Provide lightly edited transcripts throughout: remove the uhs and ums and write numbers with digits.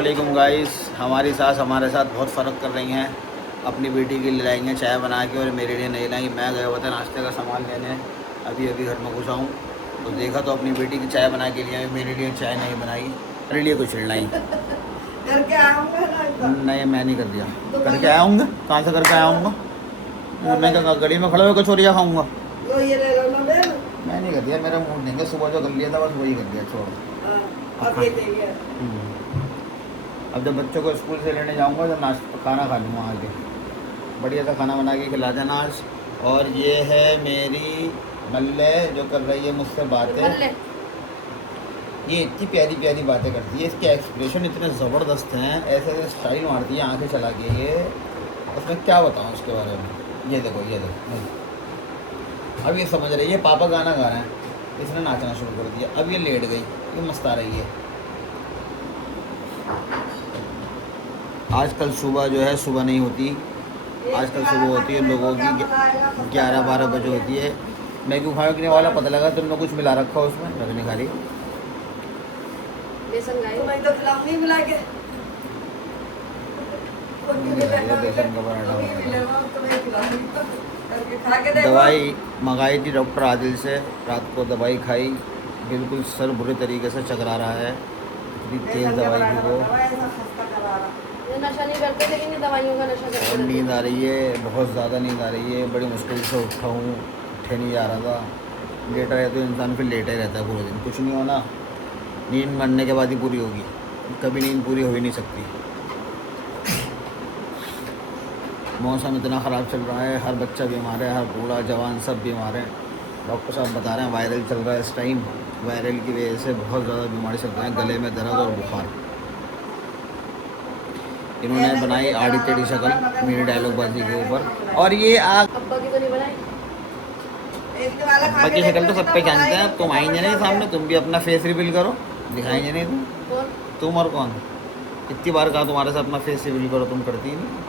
अस्सलामुअलैकुम गाइस। हमारी सास हमारे साथ बहुत फ़र्क कर रही हैं। अपनी बेटी के लिए लाएंगे चाय बना के और मेरे लिए नहीं लाएंगी। मैं गया हुआ था नाश्ते का सामान लेने, अभी घर में घुसा हूँ तो देखा तो अपनी बेटी की चाय बना के लिए मेरे लिए चाय नहीं बनाई, मेरे लिए कुछ लाई। करके आऊंगा ना। नहीं, मैं नहीं कर दिया। करके आऊँगा, कहाँ से करके आऊँगा? मैं क्या गली में खड़ा होकर छोरिया खाऊँगा? ये ले लो ना बेल। मैं नहीं कर दिया, मेरा मूड नहीं है। सुबह जो कर लिया था बस वही कर दिया, छोड़। अब ये चाहिए। अब जब बच्चों को स्कूल से लेने जाऊंगा तो नाश्ता खाना खा लूँगा आगे, बढ़िया सा खाना बना के खिला देना आज। और ये है मेरी मल्ले जो कर रही है मुझसे बातें। ये इतनी प्यारी प्यारी बातें करती है, इसके एक्सप्रेशन इतने ज़बरदस्त हैं, ऐसे ऐसे स्टाइल मारती है आंखें चला के। ये उसमें क्या बताऊँ उसके बारे में। ये देखो, ये देखो, अब ये समझ रही है पापा गाना गा रहे हैं, इसने नाचना शुरू कर दिया। अब ये लेट गई, ये मस्ता रही है। आजकल सुबह जो है सुबह नहीं होती, आजकल सुबह होती है लोगों की 11-12 बजे होती है। मैगी खाने वाला पता लगा तुमने कुछ मिला रखा उसमें, मैं नहीं खा रही। तुम्हें तो खिलाऊंगी मिला के। बेसन का पराठा। दवाई मंगाई थी डॉक्टर आदिल से, रात को दवाई खाई, बिल्कुल सर बुरे तरीके से चकरा रहा है। इतनी तेज़ दवाई थी वो। नशा नहीं करते लेकिन ये दवाइयों का नशा करते। और नींद आ रही है, बहुत ज़्यादा नींद आ रही है। बड़ी मुश्किल से उठा हूँ, उठे नहीं जा रहा था। लेटा रहे तो इंसान फिर लेटा ही रहता है पूरे दिन, कुछ नहीं होना। नींद मरने के बाद ही पूरी होगी, कभी नींद पूरी हो ही नहीं सकती। मौसम इतना ख़राब चल रहा है, हर बच्चा बीमार है, हर बूढ़ा जवान सब बीमार है। डॉक्टर साहब बता रहे हैं वायरल चल रहा है इस टाइम। वायरल की वजह से बहुत ज़्यादा बीमारी चल रही है, गले में दर्द और बुखार। इन्होंने बनाई आड़ी टेढ़ी शक्ल मेरी डायलॉग बाजी के ऊपर। और ये अब्बा की तो नहीं बनाई। अब्बा की शक्ल तो सब पे जानते हैं। तुम आएंगे नहीं सामने, तुम भी अपना फेस रिवील करो, दिखाएंगे नहीं तुम और कौन? कितनी बार कहा तुम्हारे साथ अपना फेस रिवील करो, तुम करती ही नहीं।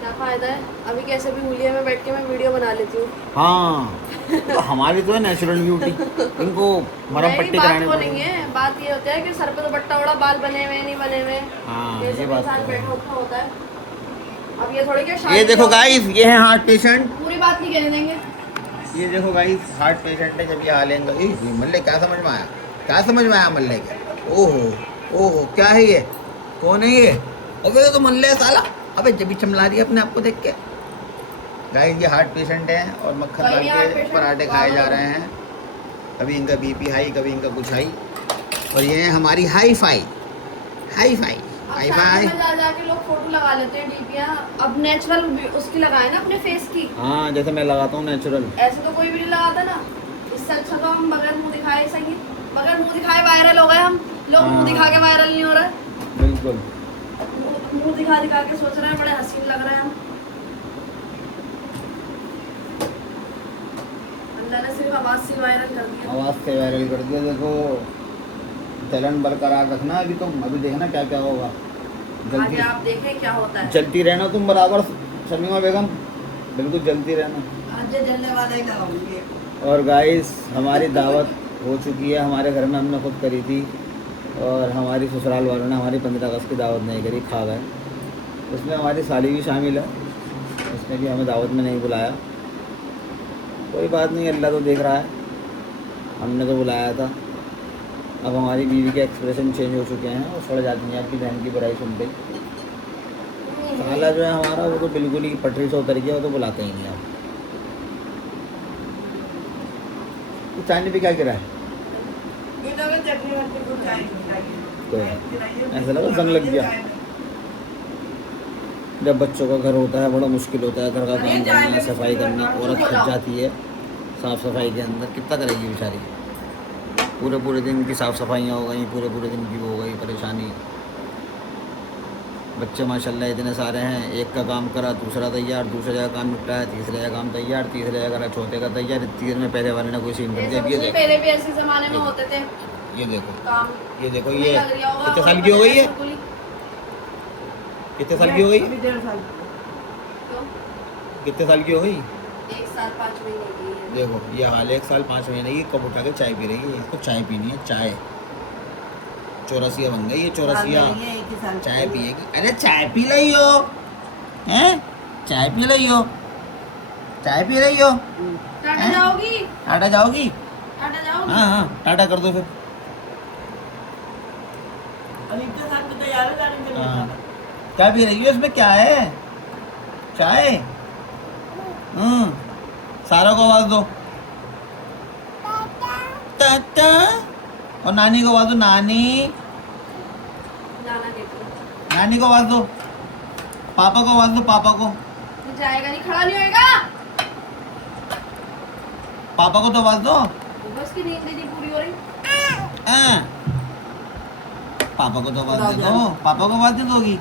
क्या फायदा है, अभी कैसे भी हुलिया में बैठ के मैं वीडियो बना लेती हूँ। हाँ तो हमारी तो है नेचुरल ब्यूटी, इनको मरम पट्टी कराने बात नहीं है। बात ये होता है कि सर पे दुपट्टा ओढ़ा, बाल बने हुए नहीं बने हुए। हाँ, ये बात इंसान तो बैठा उठा होता है। अब ये थोड़ी क्या ये देखो गाइस, ये है हार्ट पेशेंट। पूरी बात नहीं कहने देंगे। ये देखो गाइस, हार्ट पेशेंट है। जब ये हालेंगे, मल्ले क्या समझ में आया? क्या समझ में आया मल्ले के? ओहो ओहो, क्या है ये? कौन है ये? अबे तो मल्ले साला, अबे जब भी चमला रही है अपने आप को देख के। गाइस ये हार्ट पेशेंट है और मक्खन डाल के पराठे खाए जा रहे हैं। कभी इनका बीपी हाई, कभी इनका कुछ हाई। और ये है हमारी हाई फाई जाके लोग फोटो लगा लेते हैं डीपियां। अब नेचुरल उसकी लगाए ना अपने फेस की। हाँ, जैसे मैं लगाता हूँ नेचुरल। ऐसे तो कोई भी नहीं लगाता ना। इससे अच्छा तो हम बगैर मुंह दिखाए सही, बगैर मुंह दिखाए वायरल हो गए हम लोग। मुंह दिखा के वायरल नहीं हो रहा है। बिल्कुल, मुंह दिखा दिखा के सोच रहे हैं बड़े हसीन लग रहे हैं हम। अल्लाह ने सिर्फ आवाज से वायरल कर दिया। आवाज़ से वायरल कर दिया। देखो चलन बरकरार रखना। अभी तुम अभी देखना क्या क्या होगा। आगे आप देखें क्या होता है। जलती रहना तुम बराबर शमीमा बेगम, बिल्कुल जलती रहना। आज जलने वाला ही लगाऊंगी। और गाइस हमारी दावत हो चुकी है, हमारे घर में हमने खुद करी थी और हमारी ससुराल वालों ने हमारी 15 अगस्त की दावत नहीं करी, खा गए। उसमें हमारी साली भी शामिल है, उसने भी हमें दावत में नहीं बुलाया। कोई बात नहीं, अल्लाह तो देख रहा है। हमने तो बुलाया था। अब हमारी बीवी के एक्सप्रेशन चेंज हो चुके हैं और सड़ जाती हैं आपकी बहन की बुराई सुनते ही। साला जो है हमारा, वो तो बिल्कुल ही पटरी से उतर गया, वो तो बुलाते ही नहीं आप। तो चाइनी पे क्या गिरा है? तो ऐसा लगा जंग लग गया। जब बच्चों का घर होता है बड़ा मुश्किल होता है, घर का काम करना, सफाई करना। औरत थक जाती है साफ़ सफाई के अंदर, कितना करेगी बेचारी। पूरे दिन की साफ़ सफाइयाँ हो गई, पूरे दिन की हो गई परेशानी। बच्चे माशाल्लाह इतने सारे हैं, एक का काम करा दूसरा तैयार, दूसरे का काम निपटाया तीसरे का काम तैयार, तीसरे का करा चौथे का तैयार। इतनी देर में पहले वाले ने कोई सीन कर दिया। ये देखो, पहले भी ऐसे जमाने में होते थे। ये देखो काम ये देखो, ये कितने साल की हो गई है? कितने साल की हो गई? 1.5 साल। कितने साल की हो गई? 1 साल 5 महीने की है। देखो ये हाल 1 साल 5 महीने की। कब उठा के चाय पी रही है? इसको चाय पीनी है, चाय। चौरसिया बन गई ये चौरसिया। साल में नहीं है, एक ही साल चाय की। पिएगी। अरे चाय पी रही हो हैं? चाय पी रही हो? चाय पी रही हो? टाटा हैं? जाओगी? टाटा जाओगी? टाटा जाओगी? हाँ हाँ टाटा कर दो फिर। अब इनके साथ में तैयार हो जाने के लिए। हाँ। क्या पी रही हो? इसमें क्या है? चाय? सारा को आवाज दो। टाटा। और नानी को आवाज दो। नानी। नाना कहती हूँ। नानी को आवाज दो। पापा को आवाज दो। पापा को। तू जाएगा नहीं, खड़ा नहीं होएगा। पापा को तो आवाज दो। बस की नींद नहीं पूरी हो रही। हाँ। पापा को तो आवाज दे दो। पापा को आवाज दे दोगी?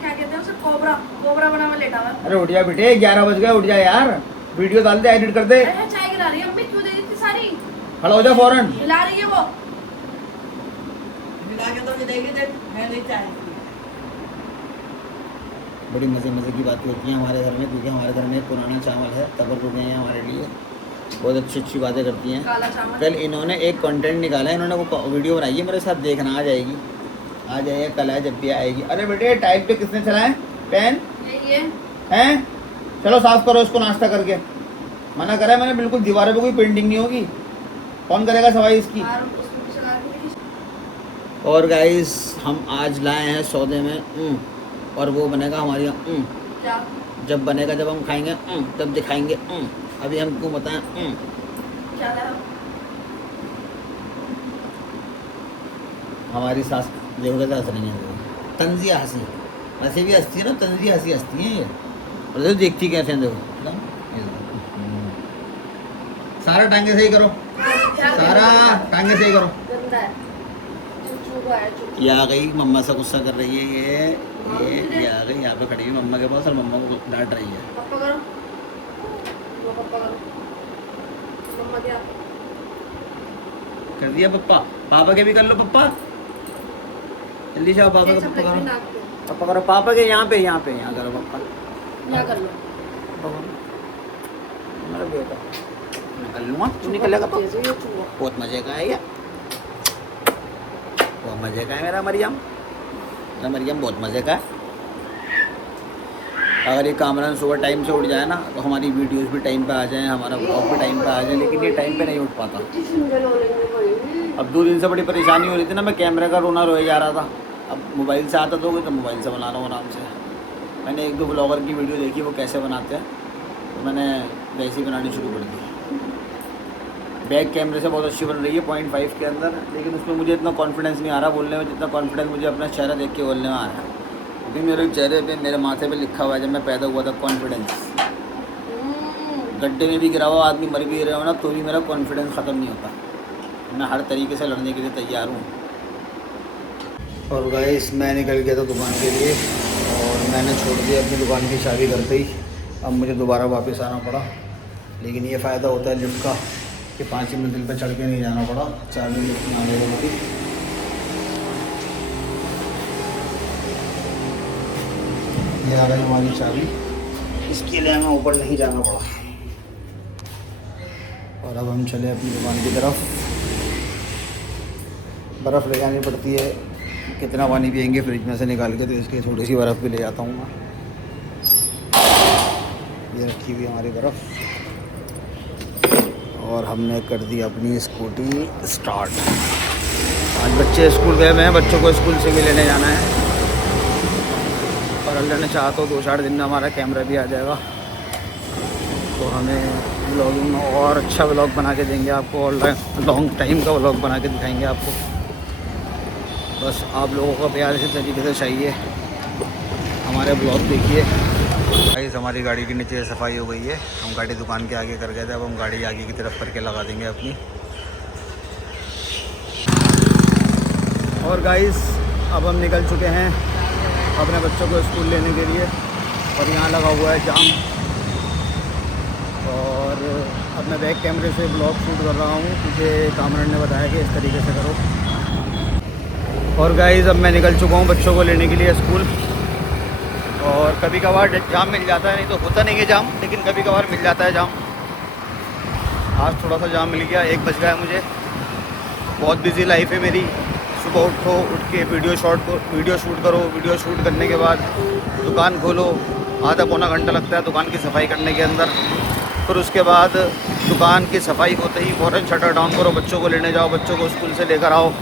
क्या कहते हैं उसे? कोबरा। कोबरा बना में लेटा हुआ है। अरे उठ जा बेटे, 11 बज गए, उठ जा यार। वीडियो डाल दे, एडिट कर दे। अरे चाय गिरा रही है अम्मी, क्यों दे दी थी सारी? खड़ा हो जा फौरन। हिला रही है वो। मिला के तो देगी देख, मैं नहीं चाहती। बड़ी मज़े मज़े की बातें होती हैं हमारे घर में, क्योंकि हमारे घर में पुराना चावल है, तबर रुके हैं हमारे लिए। बहुत अच्छी अच्छी बातें करती हैं। काला चावल। कल इन्होंने एक कंटेंट निकाला है, इन्होंने वो वीडियो बनाई है, मेरे साथ देखना। आ जाएगी, आ जाइए, कल है जब भी आएगी। अरे बेटे टाइप पे किसने चलाए पेन? ये हैं? चलो साफ करो इसको नाश्ता करके। मना करा है मैंने, बिल्कुल दीवारों पे कोई पेंटिंग नहीं होगी। कौन करेगा सफाई इसकी? और उसमें कुछ लगा के देखी। और गाइस हम आज लाए हैं सौदे में और वो बनेगा हमारे यहाँ क्या? जब बनेगा, जब हम खाएंगे तब दिखाएंगे। अभी हमको बताएं। क्या लाया? हमारी सास देखो कैसे हंस रही है, तंजिया हंसी। हंसी भी हंसती है ना, तंजिया हंसी हंसती है ये। और देखो देखती कैसे हैं, देखो। ये देखो। सारा टांगे सही करो, सारा टांगे सही करो। गंदा है। चूचू को आया चूचू। ये आ गई, मम्मा से गुस्सा कर रही है ये आ गई यहाँ पे खड़ी है मम्मा के पास और मम्मा को डांट रही है। पप्पा करो। वो पप्पा करो। मम्मा क्या? कर दिया पप्पा? पापा के भी कर लो पप्पा। जल्दी से आओ, पापा ये का सब पप्पा लग रही करो। नाक पे। पप्पा करो, पापा के यहाँ पे यहाँ करो पप्पा। क्या कर लो? पापा करो। मेरा बेटा निकल लूँगा, तू निकलेगा तो। ये चूहा। बहुत मजे का है ये, बहुत मजे का है मेरा मरियम। मेरा मरियम बहुत मजे का है। अगर ये कामरान सुबह टाइम से उठ जाए ना तो हमारी वीडियोस भी टाइम पे आ जाएं, हमारा ब्लॉग भी टाइम पे आ जाए, लेकिन ये टाइम पे नहीं उठ पाता। अब 2 दिन से बड़ी परेशानी हो रही थी ना, मैं कैमरे का रोना रोए जा रहा था। अब मोबाइल से आता तो मोबाइल से बना रहा हूँ आराम से। मैंने 1-2 ब्लॉगर की वीडियो देखी वो कैसे बनाते हैं, तो मैंने वैसे ही बनानी शुरू कर दी। बैक कैमरे से बहुत अच्छी बन रही है 0.5 के अंदर, लेकिन उसमें मुझे इतना कॉन्फिडेंस नहीं आ रहा बोलने में, जितना कॉन्फिडेंस मुझे अपना चेहरा देख के बोलने में आ रहा है। क्योंकि मेरे चेहरे पे, मेरे माथे पे लिखा हुआ है जब मैं पैदा हुआ था कॉन्फिडेंस। गड्ढे में भी गिरा हुआ आदमी मर भी रहा हो ना तो भी मेरा कॉन्फिडेंस ख़त्म नहीं होता। मैं हर तरीके से लड़ने के लिए तैयार हूँ। और गाइस मैं निकल गया था दुकान के लिए और मैंने छोड़ दिया अपनी दुकान की चाबी घर पे ही। अब मुझे दोबारा वापस आना पड़ा, लेकिन ये फ़ायदा होता है लिफ्ट का कि 5 ही मंजिल पर चढ़ के नहीं जाना पड़ा। चाबी लिफ्ट में आने लगी। ये आ गई हमारी चाबी, इसके लिए हमें ऊपर नहीं जाना पड़ा। और अब हम चले अपनी दुकान की तरफ। बर्फ़ ले जानी पड़ती है, कितना पानी पियेंगे फ्रिज में से निकाल के, तो इसकी थोड़ी सी बर्फ़ भी ले जाता हूँ मैं। ये रखी हुई हमारी बर्फ़ और हमने कर दी अपनी स्कूटी स्टार्ट। आज बच्चे स्कूल गए हुए हैं, बच्चों को स्कूल से भी लेने जाना है। और अल्लाह ने चाहा तो 2-4 दिन में हमारा कैमरा भी आ जाएगा, तो हमें व्लॉगिंग में और अच्छा व्लॉग बना के देंगे आपको, और लॉन्ग टाइम का व्लॉग बना के दिखाएंगे आपको। बस आप लोगों का प्यार इसी तरीके से चाहिए, हमारे ब्लॉग देखिए। गाइस हमारी गाड़ी के नीचे सफाई हो गई है, हम गाड़ी दुकान के आगे कर गए थे, अब हम गाड़ी आगे की तरफ करके लगा देंगे अपनी। और गाइस अब हम निकल चुके हैं अपने बच्चों को स्कूल लेने के लिए, और यहाँ लगा हुआ है जाम। और अब मैं बैक कैमरे से ब्लॉग शूट कर रहा हूँ, मुझे कामरान ने बताया कि इस तरीके से करो। और गाइस अब मैं निकल चुका हूँ बच्चों को लेने के लिए स्कूल। और कभी कभार जाम मिल जाता है, नहीं तो होता नहीं है जाम, लेकिन कभी कभार मिल जाता है जाम। आज थोड़ा सा जाम मिल गया, 1 बज गया मुझे। बहुत बिजी लाइफ है मेरी। सुबह उठो, उठ के वीडियो शूट करो, वीडियो शूट करने के बाद दुकान खोलो, आधा पौना घंटा लगता है दुकान की सफाई करने के अंदर। फिर उसके बाद दुकान की सफाई होते ही फ़ौरन शटर डाउन करो, बच्चों को लेने जाओ, बच्चों को स्कूल से लेकर आओ।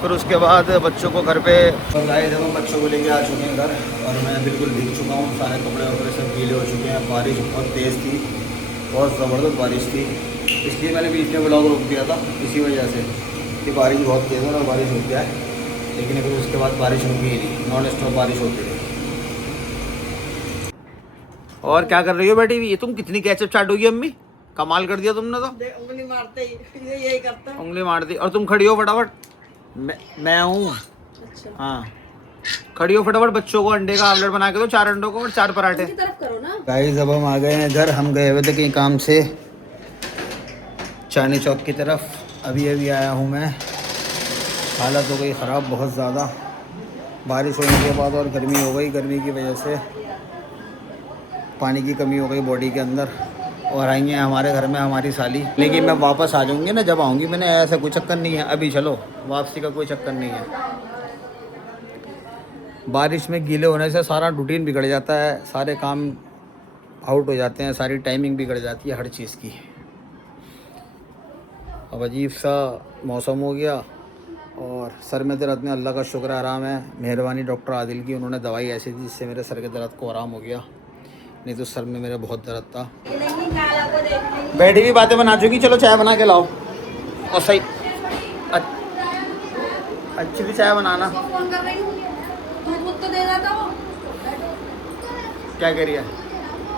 फिर उसके बाद बच्चों को घर पे गाय देखो, बच्चों को लेके आ चुके हैं घर, और मैं बिल्कुल भीग चुका हूँ। सारे कपड़े वपड़े सब गीले हो चुके हैं। बारिश बहुत तेज़ थी, बहुत ज़बरदस्त बारिश थी, इसलिए मैंने बीच में ब्लॉग रोक दिया था, इसी वजह से कि बारिश बहुत तेज़ है और बारिश रुक गया है। लेकिन फिर उसके बाद बारिश रुकी ही नहीं, नॉन स्टॉप बारिश होती रही। और क्या कर रही हो बेटी? ये तुम कितनी कैचअप चाट होगी अम्मी, कमाल कर दिया तुमने तो। उंगली मारते ही ये यही करता है। उंगली मार दी और तुम खड़ी हो फटाफट। मैं हूँ। अच्छा हाँ, खड़ी हो फटाफट, बच्चों को अंडे का आमलेट बना के दो, 4 अंडों को और 4 पराठे। की तरफ करो ना। गाइस अब हम आ गए हैं घर। हम गए हुए थे कहीं काम से चांदनी चौक की तरफ, अभी आया हूँ मैं। हालत हो गई ख़राब बहुत ज़्यादा, बारिश होने के बाद और गर्मी हो गई। गर्मी की वजह से पानी की कमी हो गई बॉडी के अंदर। और आई हैं हमारे घर में हमारी साली, लेकिन मैं वापस आ जाऊँगी ना जब आऊँगी। मैंने ऐसा कोई चक्कर नहीं है, अभी चलो, वापसी का कोई चक्कर नहीं है। बारिश में गीले होने से सारा रूटीन बिगड़ जाता है, सारे काम आउट हो जाते हैं, सारी टाइमिंग बिगड़ जाती है हर चीज़ की। अब अजीब सा मौसम हो गया और सर में दर्द में अल्लाह का शुक्र आराम है, मेहरबानी डॉक्टर आदिल की। उन्होंने दवाई ऐसी दी जिससे मेरे सर के दर्द को आराम हो गया, नहीं तो सर में मेरे बहुत दर्द था। बैठी भी बातें बना चुकी, चलो चाय बना के लाओ। और सही अच्छी भी चाय बनाना। फोन कर रही हूँ, दूध तो दे देता वो। क्या कह रही है?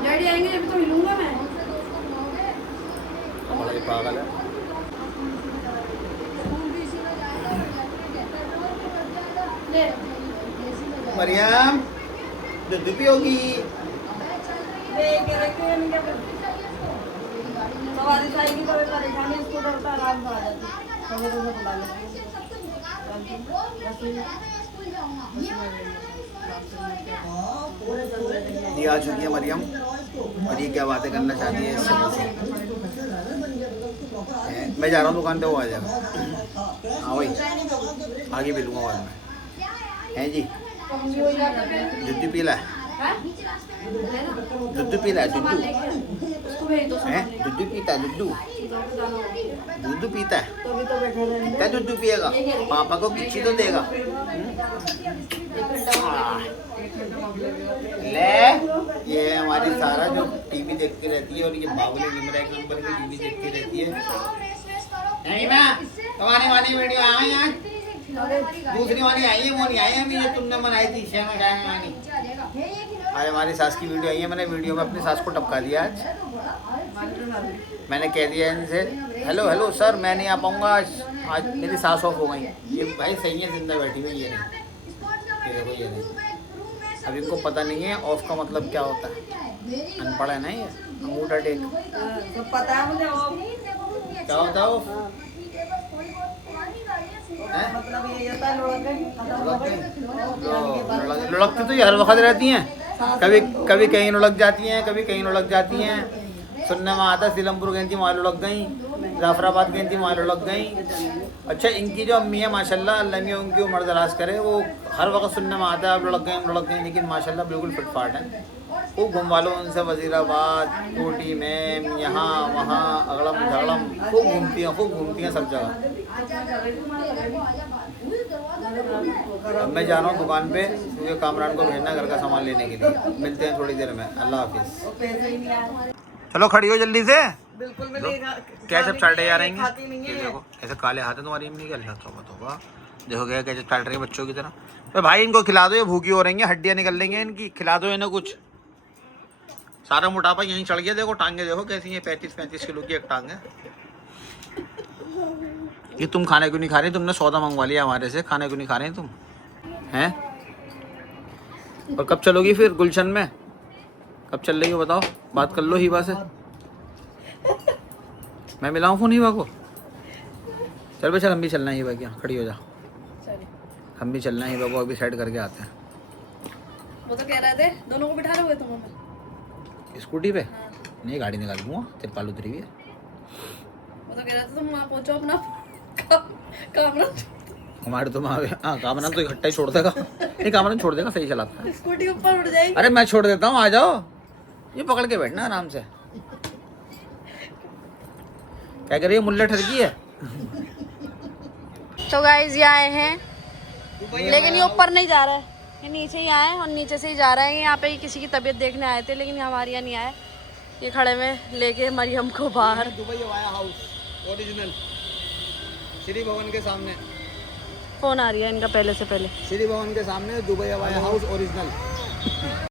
डैडी आएंगे जब तो हिलूंगा मैं। बड़ा ही पागल है। ले मरियम दूध पियोगी? सवारी खाएगी तो परेशानी, इसको डरता आराम से आ जाती है। बुला ये आ चुकी है मरियम, और ये क्या बातें करना चाहती है इससे मुझसे। मैं जा रहा हूँ दुकान पे, वो आ जाएगा। हाँ भाई, आगे भी लूँगा बाद में। हैं जी, दूध पीला है, दूध पीला है, दूध है, दूध पीता है, दूध पीता है, कितना दूध पिएगा? पापा को पीछे तो देगा। ले, ये हमारी सारा जो टीवी देखती रहती है, और ये बाबुली निमरा 1 नंबर की टीवी देखती रहती है। तुम्हारी वाली वीडियो आई आज, दूसरी वाली आई है, वो नहीं आई अभी, ये तुमने बनाई थी वाली। आज हमारी सास की वीडियो आई है, मैंने वीडियो में अपनी सास को टपका दिया। आज मैंने कह दिया इनसे, हेलो हेलो सर मैं नहीं आ पाऊँगा आज मेरी सास ऑफ हो गई। ये भाई सही है, जिंदा बैठी हुई है, ये देखो ये नहीं। अब इनको पता नहीं है ऑफ का मतलब क्या होता है, अनपढ़ है ना ये, अंगूठा टेक। तो पता है मुझे क्या होता है ऑफ? मतलब ये होता है लुढ़कती तो ये हर वक्त रहती हैं, कभी कहीं लुढ़क जाती हैं, कभी कहीं लुढ़क जाती हैं। सुनने में आता सीलमपुर गई थी वहाँ लुढ़क गई, जाफराबाद गई थी वहाँ लुढ़क गई। अच्छा इनकी जो अम्मी है माशाल्लाह, अल्लाह मियाँ उनकी उम्र दराज करे, वो हर वक्त सुनने में आता है आप लुढ़क गई, लेकिन माशाल्लाह बिल्कुल फिटफाट है। खूब घुमवा लो उनसे, वजीराबाद, कोटी में, यहाँ वहाँ अगड़म झगड़म खूब घूमती हैं सब जगह। अब मैं जा रहा हूँ दुकान पे, क्योंकि कामरान को भेजना घर का सामान लेने के लिए। मिलते हैं थोड़ी देर में, अल्लाह हाफिज़। चलो खड़ी हो जल्दी से, बिल्कुल मैं लेगा कैसे चाटे जा रही खाती नहीं हैं? है। देखो ऐसे काले हाथ है तुम्हारी अम्मी के, अल्लाह तौबा। देखो क्या कैसे चाट रही है बच्चों की तरह। तो भाई इनको खिला दो, ये भूखी हो रही हैं, हड्डियाँ निकल रही हैं इनकी, खिला दो इन्हें कुछ। सारा मोटापा यहीं चढ़ गया, देखो टांगे देखो कैसी हैं, 35-35 किलो की एक टांग है। ये तुम खाने क्यों नहीं खा रही? तुमने सौदा मंगवा लिया हमारे से, खाने क्यों नहीं खा रही तुम हैं? और कब चलोगी फिर गुलशन में? कब चल रही हो बताओ, बात कर लो हिबा से। मैं मिलाऊँ फोन हिबा को? चल भाई चल, हम भी चलना है हिबा की, खड़ी हो जा, हम भी चलना है हिबा को, अभी साइड करके आते हैं। वो तो कह रहे थे दोनों को बिठा रहे हुए तुम हमें स्कूटी पे? हाँ। नहीं गाड़ी निकाल दूँगा, तिरपाल उतरी हुई है। वो तो कह रहा था तुम वहाँ पहुंचो अपना कामरा हमारे तो कामरान तो इकट्ठा ही छोड़ देगा। नहीं कामरान छोड़ देगा, सही चलाता है। स्कूटी ऊपर उड़ जाएगी। अरे मैं छोड़ देता हूँ, आ जाओ, ये पकड़ के बैठना आराम से। क्या कर रही है, मुल्ला ठरकी है। तो गाइस ये आए हैं, लेकिन ये ऊपर नहीं जा रहा है, ये नीचे ही आए और नीचे से ही जा रहा है। यहाँ पे ही किसी की तबीयत देखने आए थे, लेकिन हमारे यहाँ नहीं आए। ये खड़े में लेके मरियम को बाहर। दुबई हवाया हाउस ओरिजिनल, श्री भवन के सामने। फोन आ रही है इनका पहले से पहले। श्री भवन के सामने दुबई हवाया हाउस ओरिजिनल।